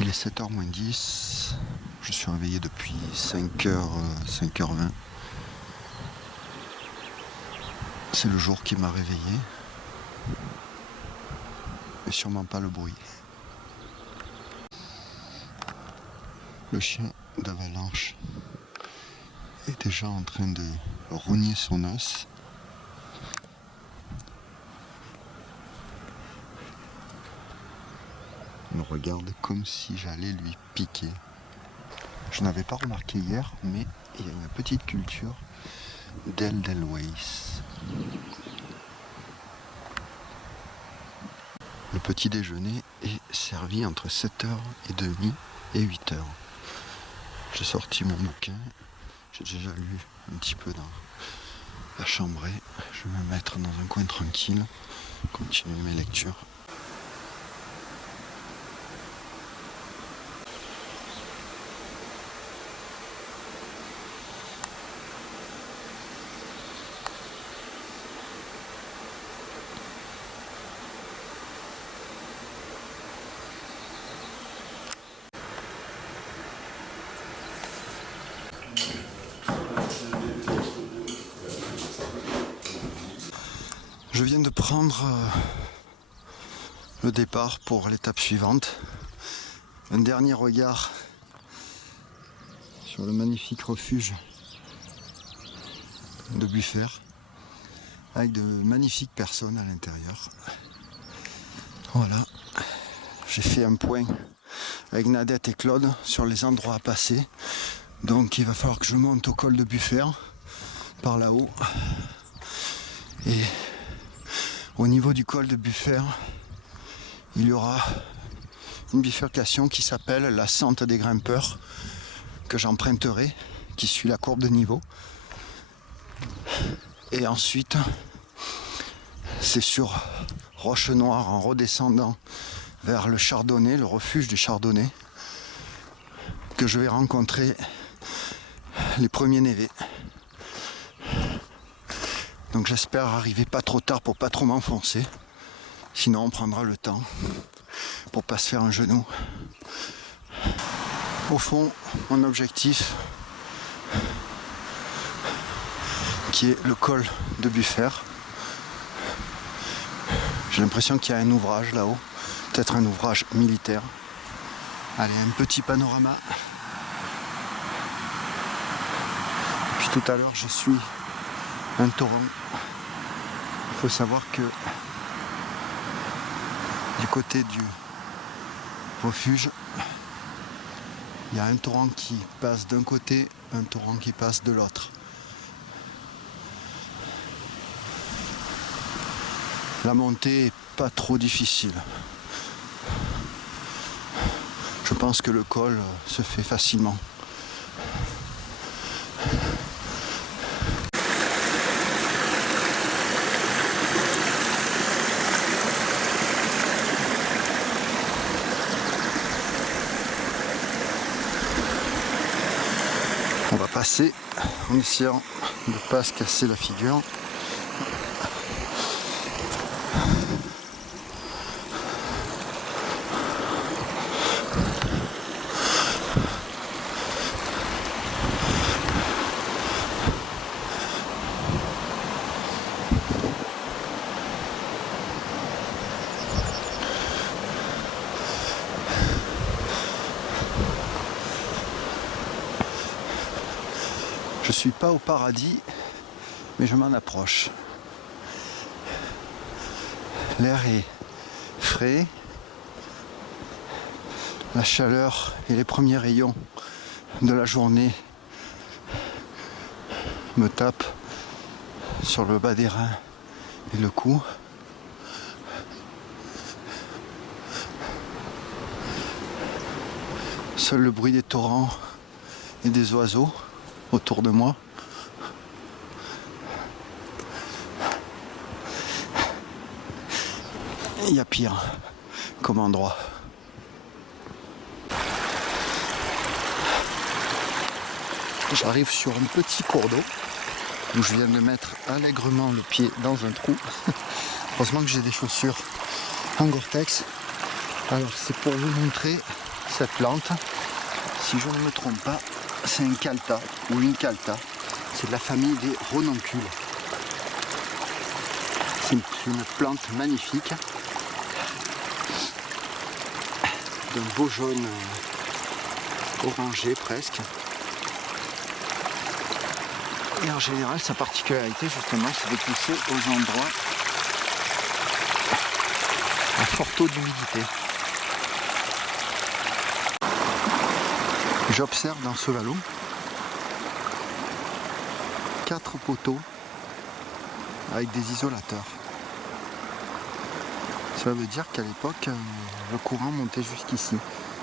Il est 7h moins 10, je suis réveillé depuis 5h, 5h20. C'est le jour qui m'a réveillé, mais sûrement pas le bruit. Le chien d'Avalanche est déjà en train de rogner son os. Il me regarde comme si j'allais lui piquer. Je n'avais pas remarqué hier, mais il y a une petite culture d'Edelweiss. Le petit déjeuner est servi entre 7h30 et 8h. J'ai sorti mon bouquin, j'ai déjà lu un petit peu dans la chambrée. Je vais me mettre dans un coin tranquille, continuer mes lectures. Je viens de prendre le départ pour l'étape suivante. Un dernier regard sur le magnifique refuge de Buffer avec de magnifiques personnes à l'intérieur. Voilà, j'ai fait un point avec Nadette et Claude sur les endroits à passer. Donc il va falloir que je monte au col de Buffer par là-haut. Et au niveau du col de Buffer, il y aura une bifurcation qui s'appelle la Sente des Grimpeurs, que j'emprunterai, qui suit la courbe de niveau. Et ensuite, c'est sur Roche Noire en redescendant vers le Chardonnay, le refuge du Chardonnay, que je vais rencontrer les premiers névés. Donc j'espère arriver pas trop tard pour pas trop m'enfoncer. Sinon on prendra le temps pour pas se faire un genou. Au fond, mon objectif, qui est le col de Buffer. J'ai l'impression qu'il y a un ouvrage là-haut, peut-être un ouvrage militaire. Allez, un petit panorama. Et puis tout à l'heure, je suis un torrent. Il faut savoir que du côté du refuge, il y a un torrent qui passe d'un côté, un torrent qui passe de l'autre. La montée est pas trop difficile. Je pense que le col se fait facilement. On va passer en essayant de ne pas se casser la figure. Je suis pas au paradis, mais je m'en approche. L'air est frais, la chaleur et les premiers rayons de la journée me tapent sur le bas des reins et le cou. Seul le bruit des torrents et des oiseaux autour de moi. Il y a pire comme endroit. J'arrive sur un petit cours d'eau où je viens de mettre allègrement le pied dans un trou. Heureusement que j'ai des chaussures en Gore-Tex. Alors c'est pour vous montrer cette plante. Si je ne me trompe pas, c'est un calta ou une calta. C'est de la famille des renoncules. C'est une plante magnifique, d'un beau jaune orangé presque. Et en général, sa particularité justement, c'est de pousser aux endroits à fort taux d'humidité. J'observe dans ce vallon 4 poteaux avec des isolateurs. Ça veut dire qu'à l'époque, le courant montait jusqu'ici,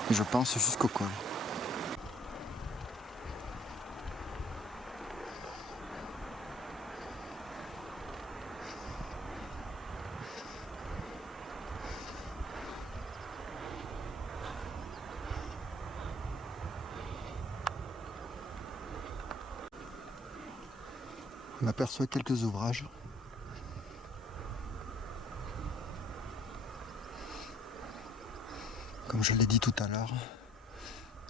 et je pense jusqu'au col. On aperçoit quelques ouvrages. Comme je l'ai dit tout à l'heure,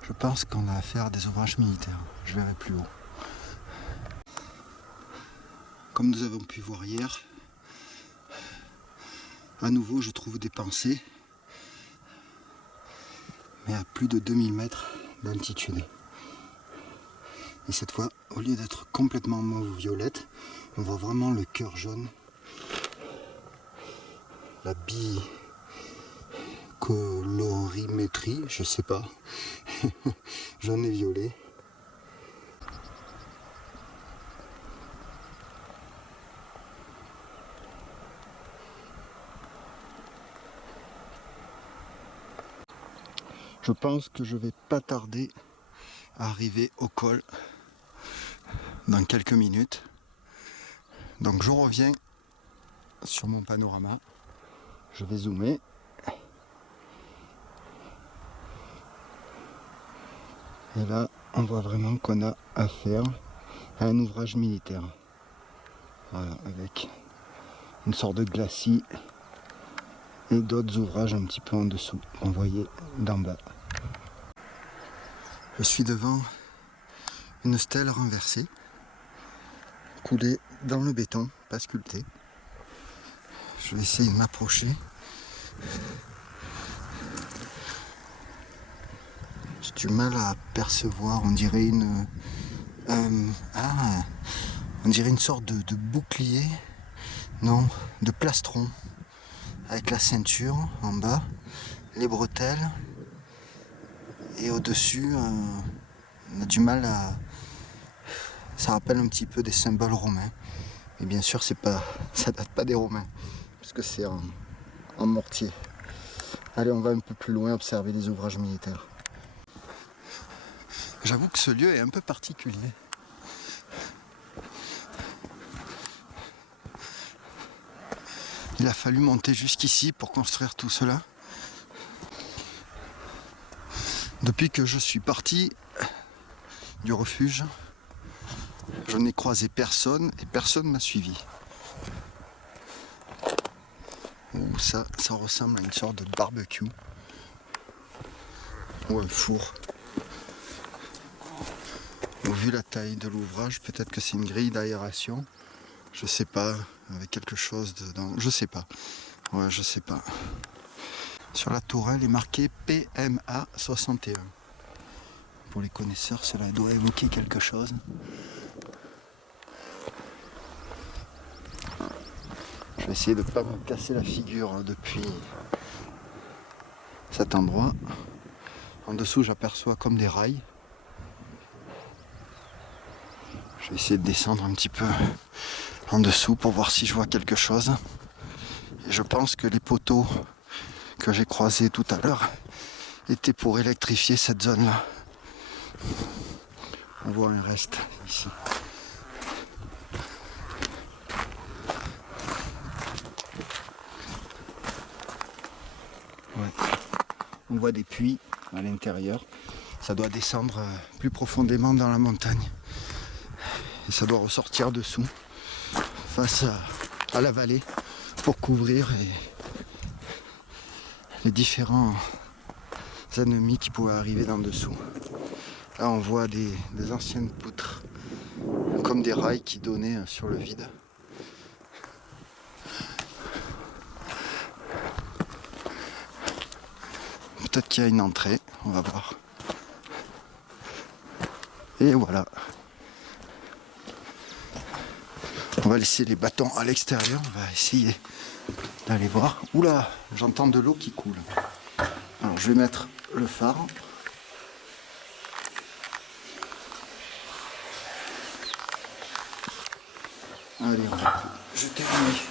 je pense qu'on a affaire à des ouvrages militaires. Je verrai plus haut. Comme nous avons pu voir hier, à nouveau je trouve des pensées, mais à plus de 2000 mètres d'altitude. Et cette fois, au lieu d'être complètement mauve-violette, on voit vraiment le cœur jaune, la bicolorimétrie, je sais pas, jaune et violet. Je pense que je vais pas tarder à arriver au col dans quelques minutes. Donc je reviens sur mon panorama. Je vais zoomer. Et là, on voit vraiment qu'on a affaire à un ouvrage militaire. Voilà, avec une sorte de glacis et d'autres ouvrages un petit peu en dessous, qu'on voyait d'en bas. Je suis devant une stèle renversée, coulée dans le béton, pas sculptée. Je vais essayer de m'approcher. J'ai du mal à percevoir, on dirait on dirait une sorte de bouclier, non, de plastron, avec la ceinture en bas, les bretelles, et au-dessus, on a du mal à... Ça rappelle un petit peu des symboles romains. Et bien sûr, ça date pas des Romains, parce que c'est en mortier. Allez, on va un peu plus loin observer les ouvrages militaires. J'avoue que ce lieu est un peu particulier. Il a fallu monter jusqu'ici pour construire tout cela. Depuis que je suis parti du refuge, je n'ai croisé personne et personne m'a suivi. Ça ressemble à une sorte de barbecue ou un four. Vu la taille de l'ouvrage, peut-être que c'est une grille d'aération. Je sais pas, avec quelque chose dedans. Je sais pas. Ouais, je sais pas. Sur la tourelle est marqué PMA 61. Pour les connaisseurs, cela doit évoquer quelque chose. Je vais essayer de ne pas me casser la figure depuis cet endroit. En dessous, j'aperçois comme des rails. Je vais essayer de descendre un petit peu en dessous pour voir si je vois quelque chose. Et je pense que les poteaux que j'ai croisés tout à l'heure étaient pour électrifier cette zone-là. On voit un reste ici. Ouais. On voit des puits à l'intérieur. Ça doit descendre plus profondément dans la montagne. Et ça doit ressortir dessous, face à la vallée, pour couvrir les différents ennemis qui pouvaient arriver d'en dessous. Là on voit des anciennes poutres, comme des rails qui donnaient sur le vide. Peut-être qu'il y a une entrée, on va voir. Et voilà. On va laisser les bâtons à l'extérieur, on va essayer d'aller voir. Oula, j'entends de l'eau qui coule. Alors je vais mettre le phare. Allez, on va jeter l'œil.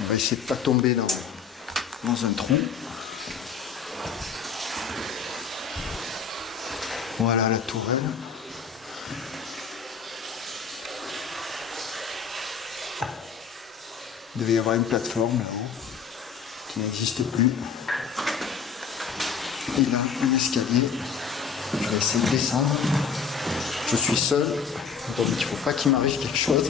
On va essayer de ne pas tomber dans un trou. Voilà la tourelle. Il devait y avoir une plateforme là-haut qui n'existe plus. Et là, un escalier. Je vais essayer de descendre. Je suis seul, donc il ne faut pas qu'il m'arrive quelque chose.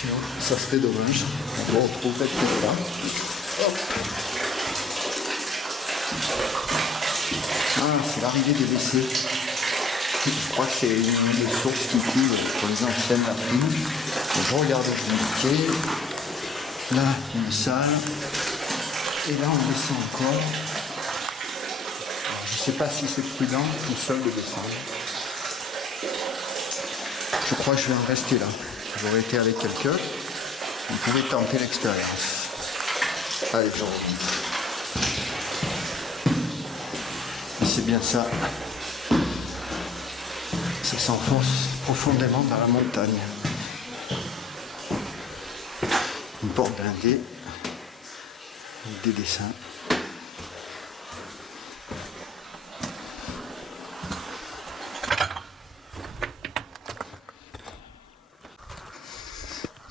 Sinon, ça serait dommage. On va retrouver peut-être là. Ah, c'est l'arrivée des WC. Je crois que c'est une des sources qui coule pour les anciennes latrines. Je regarde le indiqué. Là, une salle. Et là, on descend encore. Alors, je ne sais pas si c'est prudent tout seul de descendre. Je crois que je vais en rester là. J'aurais été avec quelqu'un. On pouvait tenter l'expérience. Allez, je reviens. Et c'est bien ça. Ça s'enfonce profondément dans la montagne. Une porte blindée avec des dessins.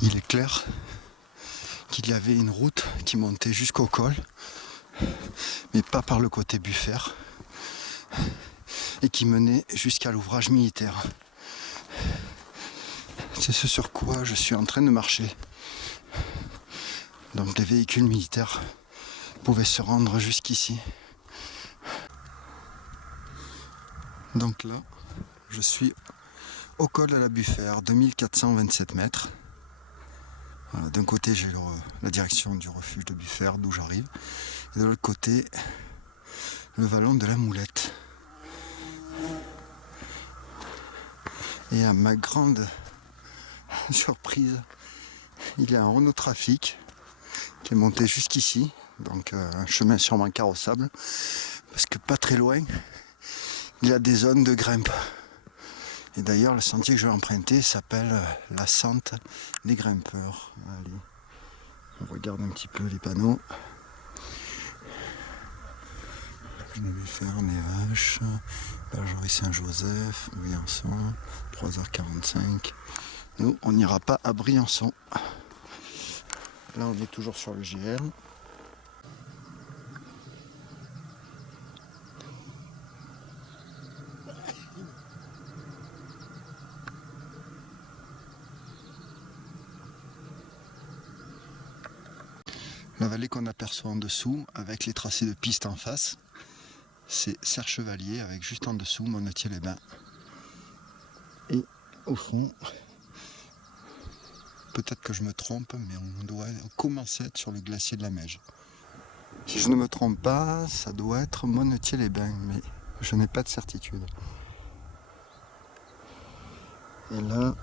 Il est clair qu'il y avait une route qui montait jusqu'au col, mais pas par le côté Buffert, et qui menait jusqu'à l'ouvrage militaire. C'est ce sur quoi je suis en train de marcher. Donc des véhicules militaires pouvaient se rendre jusqu'ici. Donc là, je suis au col de la Buffert, 2427 mètres. Voilà, d'un côté, j'ai la direction du refuge de Buffert, d'où j'arrive. Et de l'autre côté, le vallon de la Moulette. Et à ma grande surprise, il y a un Renault Trafic qui est monté jusqu'ici, donc un chemin sûrement carrossable, parce que pas très loin, il y a des zones de grimpe. Et d'ailleurs, le sentier que je vais emprunter s'appelle la Sente des Grimpeurs. Allez, on regarde un petit peu les panneaux. Je vais faire Névache, Bergerie Saint-Joseph, Briançon, 3h45. Nous, on n'ira pas à Briançon. Là, on est toujours sur le GR. La vallée qu'on aperçoit en dessous, avec les tracés de piste en face, c'est Serre-Chevalier, avec juste en dessous Monnetier-les-Bains. Et au fond, peut-être que je me trompe, mais on doit commencer à être sur le glacier de la Meige. Si je ne me trompe pas, ça doit être Monnetier-les-Bains, mais je n'ai pas de certitude. Et là,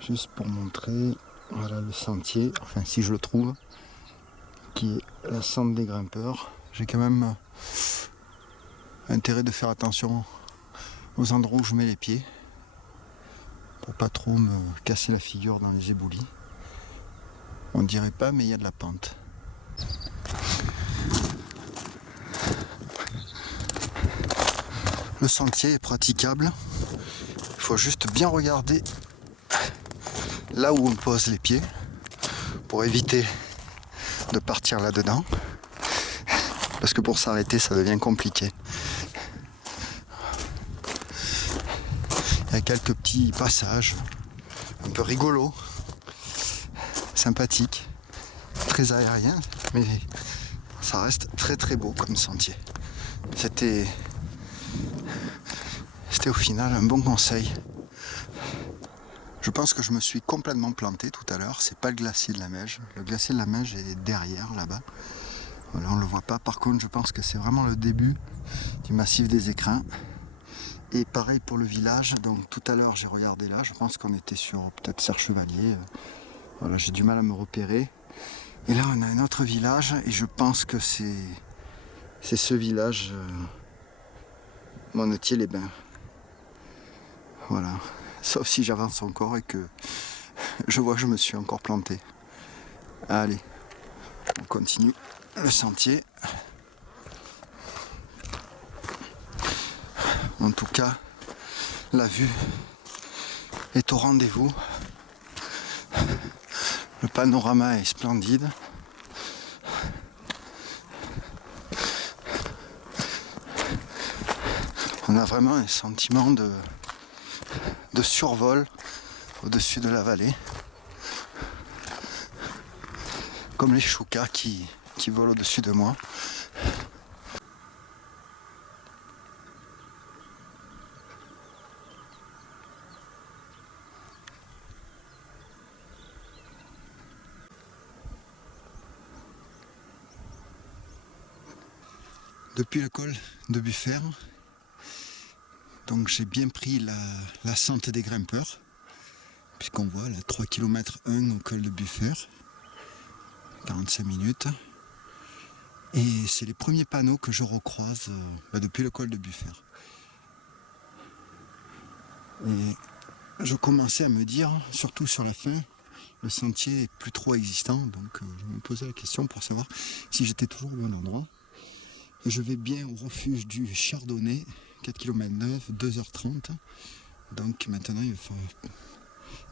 juste pour montrer, voilà le sentier, enfin si je le trouve, qui est la Sente des Grimpeurs. J'ai quand même intérêt de faire attention aux endroits où je mets les pieds, pour pas trop me casser la figure dans les éboulis. On dirait pas, mais il y a de la pente. Le sentier est praticable. Il faut juste bien regarder là où on pose les pieds pour éviter de partir là-dedans. Parce que pour s'arrêter, ça devient compliqué. Il y a quelques petits passages un peu rigolos, sympathiques, très aériens, mais ça reste très très beau comme sentier. C'était au final un bon conseil. Je pense que je me suis complètement planté tout à l'heure. C'est pas le glacier de la Meije. Le glacier de la Meije est derrière, là-bas. Voilà, on ne le voit pas. Par contre, je pense que c'est vraiment le début du massif des Écrins. Et pareil pour le village. Donc tout à l'heure, j'ai regardé là. Je pense qu'on était sur peut-être Serre-Chevalier. Voilà, j'ai du mal à me repérer. Et là, on a un autre village. Et je pense que c'est ce village, Monetier-les-Bains. Voilà. Sauf si j'avance encore et que je vois que je me suis encore planté. Allez, on continue le sentier. En tout cas, la vue est au rendez-vous. Le panorama est splendide. On a vraiment un sentiment de survol au-dessus de la vallée. Comme les choucas qui volent au-dessus de moi. Depuis le col de Buffère, donc j'ai bien pris la sente des grimpeurs, puisqu'on voit là 3 km 1 au col de Buffère, 45 minutes. Et c'est les premiers panneaux que je recroise depuis le col de Buffère. Et je commençais à me dire, surtout sur la fin, le sentier est plus trop existant, donc je me posais la question pour savoir si j'étais toujours au bon endroit. Et je vais bien au refuge du Chardonnay, 4 km 9, 2h30. Donc maintenant il faut...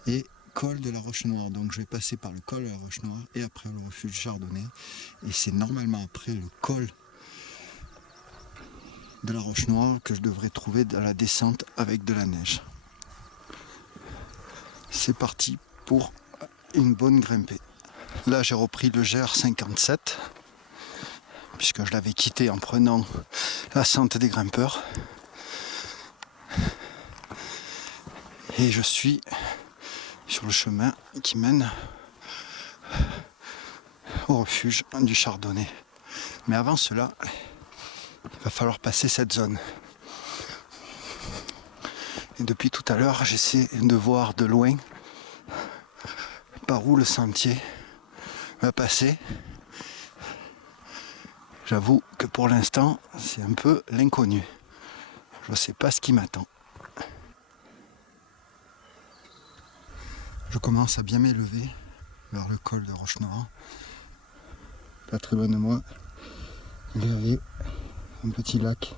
Et col de la Roche-Noire. Donc je vais passer par le col de la Roche-Noire et après le refuge du Chardonnay. Et c'est normalement après le col de la Roche-Noire que je devrais trouver de la descente avec de la neige. C'est parti pour une bonne grimpée. Là j'ai repris le GR 57 puisque je l'avais quitté en prenant la sente des grimpeurs. Et je suis sur le chemin qui mène au refuge du Chardonnay. Mais avant cela, il va falloir passer cette zone. Et depuis tout à l'heure, j'essaie de voir de loin par où le sentier va passer. J'avoue que pour l'instant, c'est un peu l'inconnu. Je ne sais pas ce qui m'attend. Je commence à bien m'élever vers le col de Roche-Noire. Pas très loin de moi, il y avait un petit lac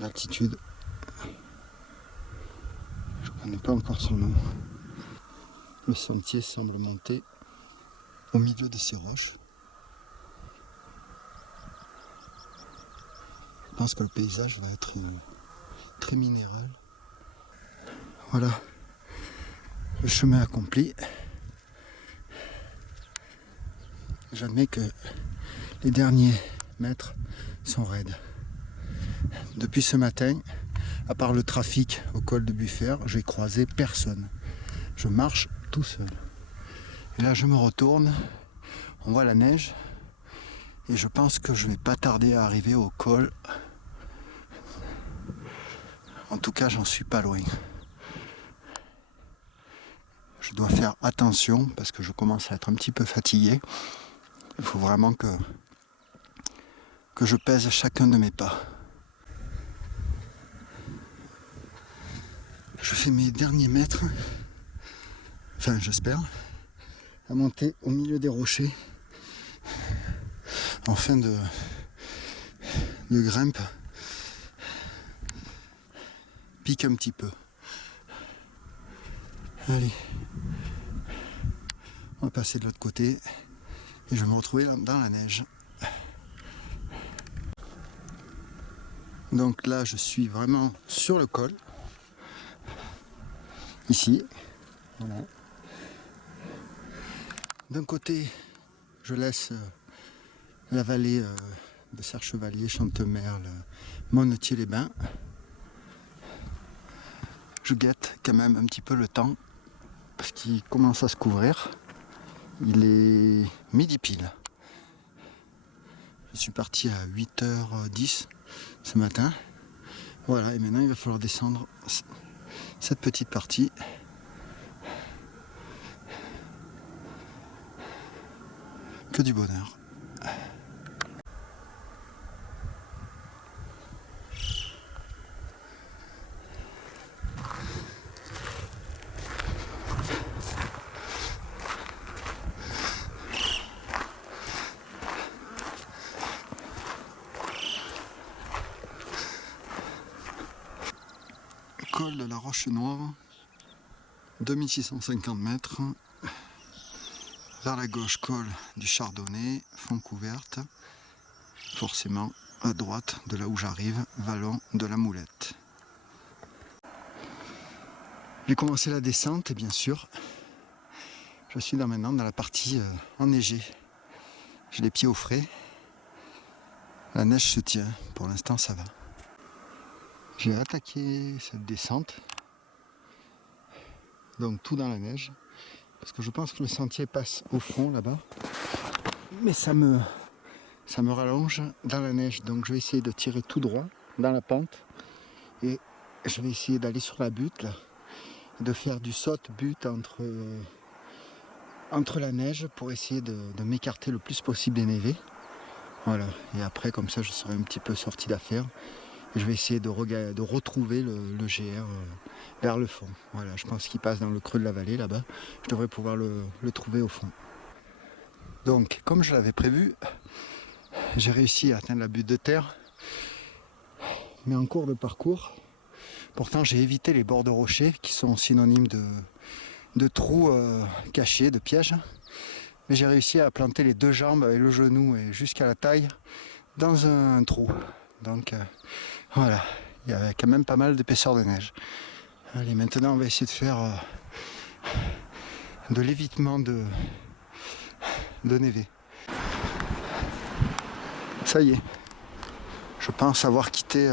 d'altitude. Je ne connais pas encore son nom. Le sentier semble monter au milieu de ces roches. Je pense que le paysage va être très minéral. Voilà, le chemin accompli. J'admets que les derniers mètres sont raides. Depuis ce matin, à part le trafic au col de Buffère, j'ai croisé personne. Je marche tout seul. Et là je me retourne, on voit la neige et je pense que je ne vais pas tarder à arriver au col. En tout cas, j'en suis pas loin. Je dois faire attention parce que je commence à être un petit peu fatigué. Il faut vraiment que je pèse chacun de mes pas. Je fais mes derniers mètres, enfin j'espère, à monter au milieu des rochers en fin de grimpe. Pique un petit peu. Allez, on va passer de l'autre côté et je vais me retrouver dans la neige. Donc là je suis vraiment sur le col, ici, voilà. D'un côté je laisse la vallée de Serre-Chevalier, Chantemerle, Monnetier-les-Bains. Je guette quand même un petit peu le temps parce qu'il commence à se couvrir. Il est midi pile. Je suis parti à 8h10 ce matin. Voilà, et maintenant il va falloir descendre cette petite partie. Que du bonheur. Col de la Roche Noire, 2650 mètres. Vers la gauche, col du Chardonnay, fond couverte. Forcément, à droite, de là où j'arrive, vallon de la Moulette. J'ai commencé la descente et bien sûr, je suis maintenant dans la partie enneigée. J'ai les pieds au frais. La neige se tient, pour l'instant ça va. J'ai attaqué cette descente, donc tout dans la neige, parce que je pense que le sentier passe au fond là-bas, mais ça me rallonge dans la neige, donc je vais essayer de tirer tout droit dans la pente, et je vais essayer d'aller sur la butte, là, de faire du saute-butte entre la neige pour essayer de m'écarter le plus possible des névés. Voilà, et après comme ça je serai un petit peu sorti d'affaire. Et je vais essayer de retrouver le GR vers le fond. Voilà, je pense qu'il passe dans le creux de la vallée là-bas. Je devrais pouvoir le trouver au fond. Donc, comme je l'avais prévu, j'ai réussi à atteindre la butte de terre. Mais en cours de parcours, pourtant j'ai évité les bords de rochers qui sont synonymes de trous cachés, de pièges. Mais j'ai réussi à planter les deux jambes et le genou et jusqu'à la taille dans un trou. Donc voilà, il y avait quand même pas mal d'épaisseur de neige. Allez, maintenant on va essayer de faire de l'évitement de névé. Ça y est, je pense avoir quitté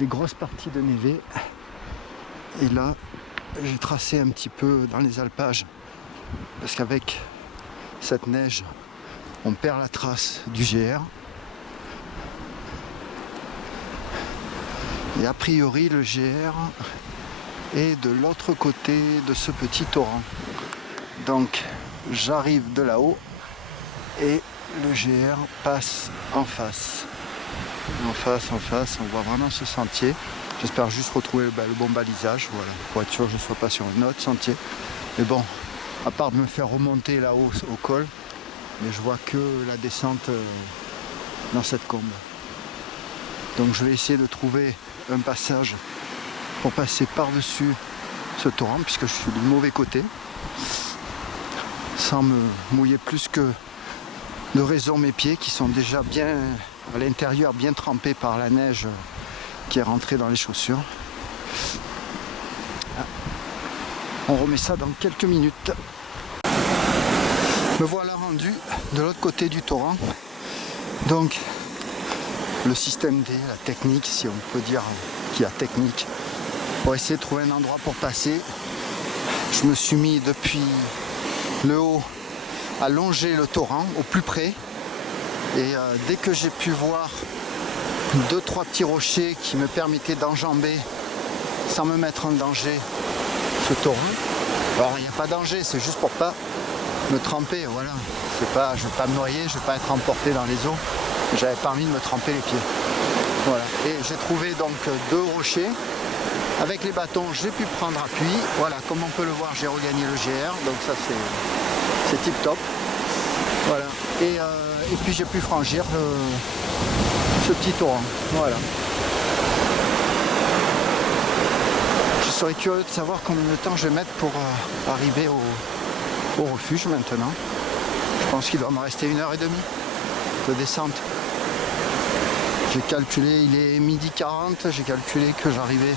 les grosses parties de névé. Et là, j'ai tracé un petit peu dans les alpages, parce qu'avec cette neige, on perd la trace du GR. Et a priori, le GR est de l'autre côté de ce petit torrent. Donc, j'arrive de là-haut et le GR passe en face. En face, on voit vraiment ce sentier. J'espère juste retrouver le bon balisage, voilà, pour être sûr que je ne sois pas sur un autre sentier. Mais bon, à part de me faire remonter là-haut au col, mais je vois que la descente dans cette combe. Donc je vais essayer de trouver un passage pour passer par-dessus ce torrent, puisque je suis du mauvais côté, sans me mouiller plus que de raison mes pieds qui sont déjà bien à l'intérieur, bien trempés par la neige qui est rentrée dans les chaussures. On remet ça dans quelques minutes. Me voilà rendu de l'autre côté du torrent. Donc le système D, la technique, si on peut dire qu'il y a technique, pour essayer de trouver un endroit pour passer. Je me suis mis depuis le haut à longer le torrent au plus près. Et dès que j'ai pu voir 2-3 petits rochers qui me permettaient d'enjamber sans me mettre en danger ce torrent. Alors il n'y a pas de danger, c'est juste pour pas me tremper, voilà. Je ne vais pas me noyer, je ne vais pas être emporté dans les eaux. J'avais pas envie de me tremper les pieds. Voilà. Et j'ai trouvé donc 2 rochers. Avec les bâtons, j'ai pu prendre appui. Voilà, comme on peut le voir, j'ai regagné le GR. Donc ça c'est tip top. Voilà. Et puis j'ai pu franchir ce petit torrent. Voilà. Je serais curieux de savoir combien de temps je vais mettre pour arriver au refuge maintenant. Je pense qu'il doit me rester 1h30 de descente. J'ai calculé, il est 12h40, j'ai calculé que j'arrivais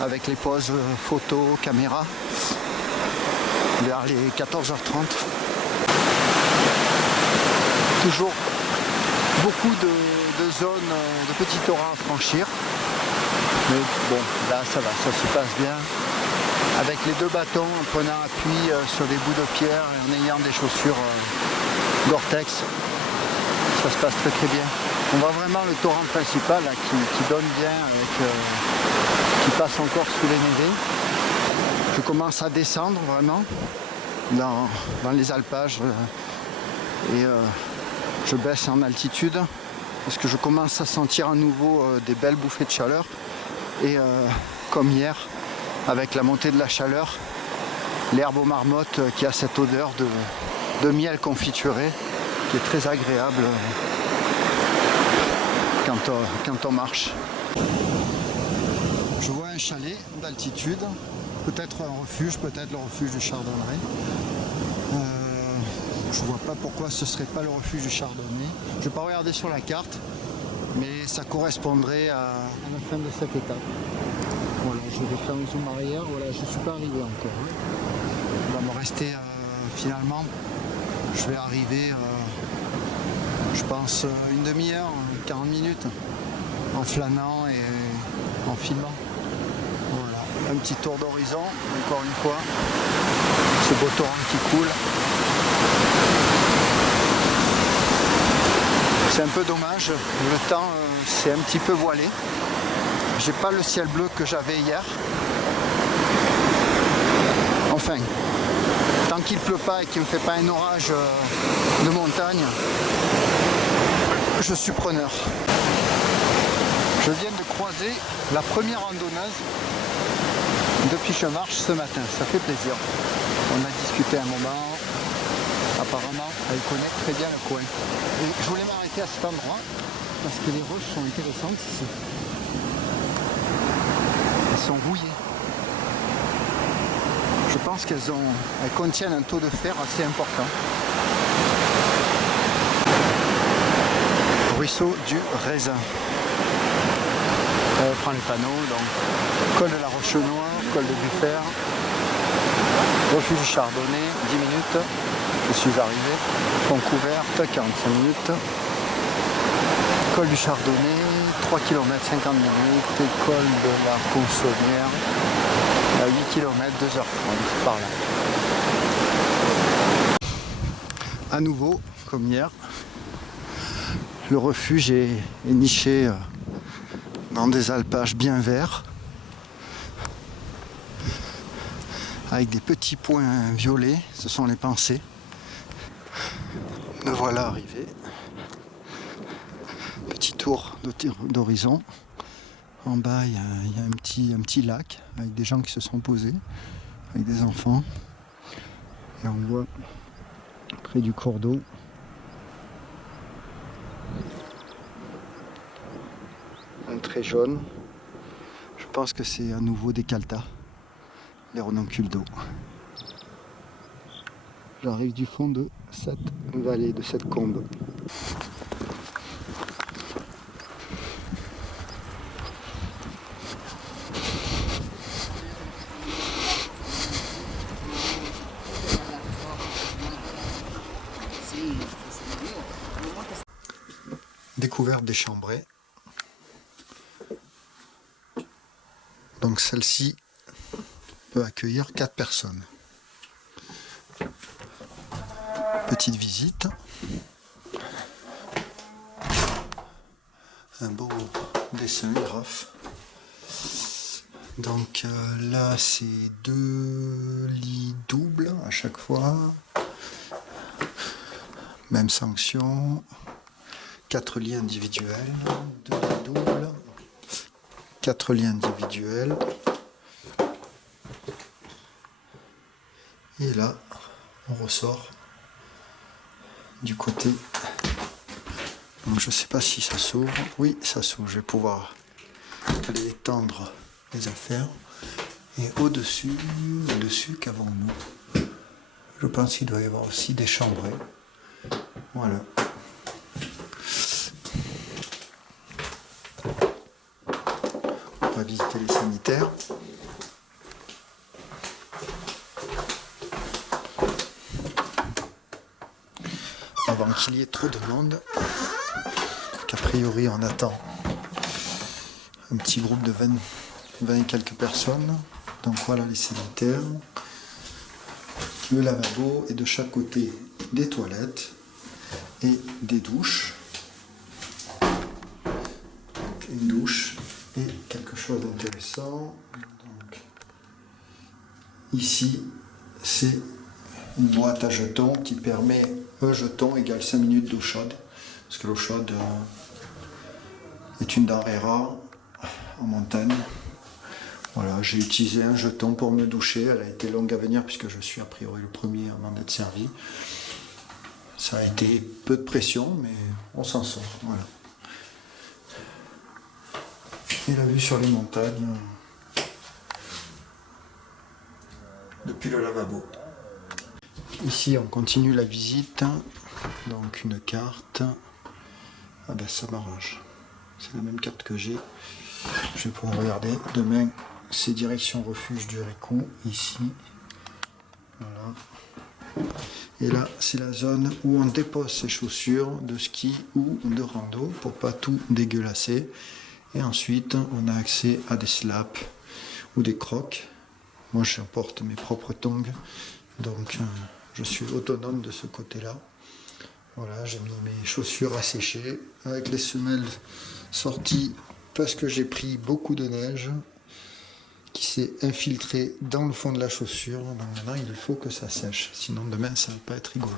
avec les pauses photo, caméra, vers les 14h30. Toujours beaucoup de zones, de petits torrents à franchir. Mais bon, là ça va, ça se passe bien. Avec les deux bâtons, en prenant appui sur des bouts de pierre et en ayant des chaussures Gore-Tex, ça se passe très très bien. On voit vraiment le torrent principal là, qui donne bien, qui passe encore sous les navets. Je commence à descendre vraiment dans les alpages et je baisse en altitude parce que je commence à sentir à nouveau des belles bouffées de chaleur et comme hier, avec la montée de la chaleur, l'herbe aux marmottes qui a cette odeur de miel confituré qui est très agréable quand on marche. Je vois un chalet d'altitude, peut-être un refuge, peut-être le refuge du Chardonneret. Je vois pas pourquoi ce serait pas le refuge du Chardonneret. Je vais pas regarder sur la carte, mais ça correspondrait à la fin de cette étape. Voilà, je vais faire un zoom arrière, voilà, je ne suis pas arrivé encore. Il va me rester finalement, je vais arriver, je pense, une demi-heure, 40 minutes, en flânant et en filmant. Voilà, un petit tour d'horizon, encore une fois, ce beau torrent qui coule. C'est un peu dommage, le temps s'est un petit peu voilé. J'ai pas le ciel bleu que j'avais hier. Enfin, tant qu'il pleut pas et qu'il ne me fait pas un orage de montagne, je suis preneur. Je viens de croiser la première randonneuse depuis que je marche ce matin. Ça fait plaisir. On a discuté un moment. Apparemment, elle connaît très bien le coin. Et je voulais m'arrêter à cet endroit parce que les roches sont intéressantes ici. Elles sont rouillées. Je pense qu'elles contiennent un taux de fer assez important. Ruisseau du Raisin. On prend les panneaux, donc col de la Roche-Noire, col de Buffert, refuge du Chardonneret, 10 minutes. Je suis arrivé, pont couverte, 45 minutes, col du Chardonneret, 3 km 50 minutes, et col de la Consonnière, à 8 km 2h30 par là. À nouveau, comme hier, le refuge est niché dans des alpages bien verts, avec des petits points violets, ce sont les pensées. Me voilà arrivé. Petit tour d'horizon. En bas, il y a un petit lac avec des gens qui se sont posés, avec des enfants. Et on voit près du cours d'eau un trait jaune. Je pense que c'est à nouveau des caltas, les renoncules d'eau. J'arrive du fond de cette vallée, de cette combe. Découverte des chambrées. Donc celle-ci peut accueillir 4 personnes. Petite visite. Un beau dessin graphe. Donc là c'est 2 lits doubles à chaque fois. Même sanction. 4 lits individuels. 2 lits doubles. 4 lits individuels. Et là, on ressort du côté. Donc je sais pas si ça s'ouvre. Oui, ça s'ouvre. Je vais pouvoir aller étendre les affaires. Et au-dessus, qu'avons-nous? Je pense qu'il doit y avoir aussi des chambrées. Voilà. On va visiter les sanitaires. Avant qu'il y ait trop de monde. A priori, on attend un petit groupe de 20 et quelques personnes. Donc voilà les sanitaires, le lavabo et de chaque côté des toilettes et des douches. Donc une douche et quelque chose d'intéressant. Donc, ici, c'est une boîte à jetons qui permet un jeton égale 5 minutes d'eau chaude. Parce que l'eau chaude est une denrée rare en montagne. Voilà, j'ai utilisé un jeton pour me doucher. Elle a été longue à venir puisque je suis a priori le premier à m'en être servi. Ça a été peu de pression, mais on s'en sort. Voilà. Et la vue sur les montagnes depuis le lavabo. Ici, on continue la visite. Donc une carte. Ah ben ça m'arrange. C'est la même carte que j'ai. Je vais pouvoir regarder. Demain, c'est direction refuge du Récou, ici. Voilà. Et là, c'est la zone où on dépose ses chaussures de ski ou de rando pour pas tout dégueulasser. Et ensuite, on a accès à des slaps ou des crocs. Moi, j'apporte mes propres tongs, donc je suis autonome de ce côté-là. Voilà, j'ai mis mes chaussures à sécher avec les semelles sorties parce que j'ai pris beaucoup de neige qui s'est infiltrée dans le fond de la chaussure. Donc maintenant, il faut que ça sèche, sinon demain, ça ne va pas être rigolo.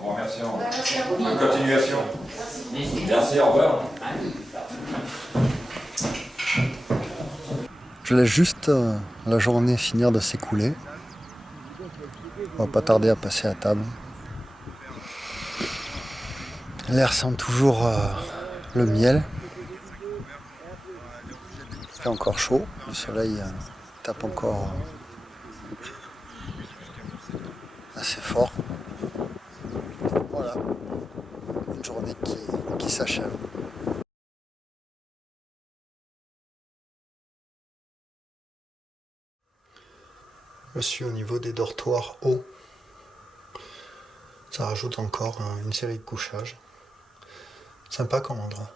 Bon, merci. Bonne continuation. Merci, au revoir. Je laisse juste la journée finir de s'écouler. On va pas tarder à passer à table. L'air sent toujours le miel. Il fait encore chaud. Le soleil tape encore assez fort. Voilà. Une journée qui s'achève. Je suis au niveau des dortoirs hauts. Ça rajoute encore une série de couchages. Sympa comme endroit.